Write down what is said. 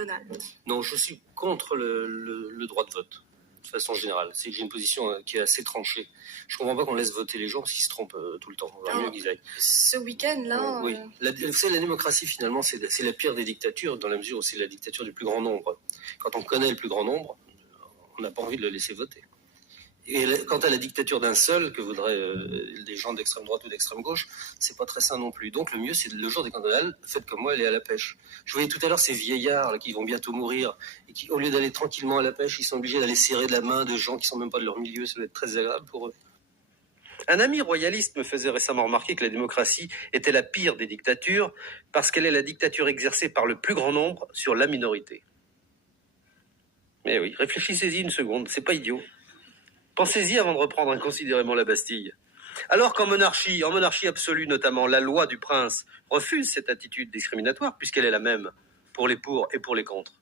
Donald. Non, je suis contre le droit de vote, de façon générale. C'est que j'ai une position qui est assez tranchée. Je ne comprends pas qu'on laisse voter les gens s'ils se trompent tout le temps. On va mieux qu'ils aillent. Ce week-end-là... Oui. Vous savez, la démocratie, finalement, c'est la pire des dictatures, dans la mesure où c'est la dictature du plus grand nombre. Quand on connaît le plus grand nombre, on n'a pas envie de le laisser voter. Et quant à la dictature d'un seul, que voudraient les gens d'extrême droite ou d'extrême gauche, c'est pas très sain non plus. Donc le mieux, c'est le jour des cantonales, faites comme moi, allez à la pêche. Je voyais tout à l'heure ces vieillards là, qui vont bientôt mourir, et qui, au lieu d'aller tranquillement à la pêche, ils sont obligés d'aller serrer de la main de gens qui sont même pas de leur milieu. Ça doit être très agréable pour eux. Un ami royaliste me faisait récemment remarquer que la démocratie était la pire des dictatures, parce qu'elle est la dictature exercée par le plus grand nombre sur la minorité. Mais oui, réfléchissez-y une seconde, c'est pas idiot. Pensez-y avant de reprendre inconsidérément la Bastille. Alors qu'en monarchie absolue notamment, la loi du prince refuse cette attitude discriminatoire puisqu'elle est la même pour les pour et pour les contre.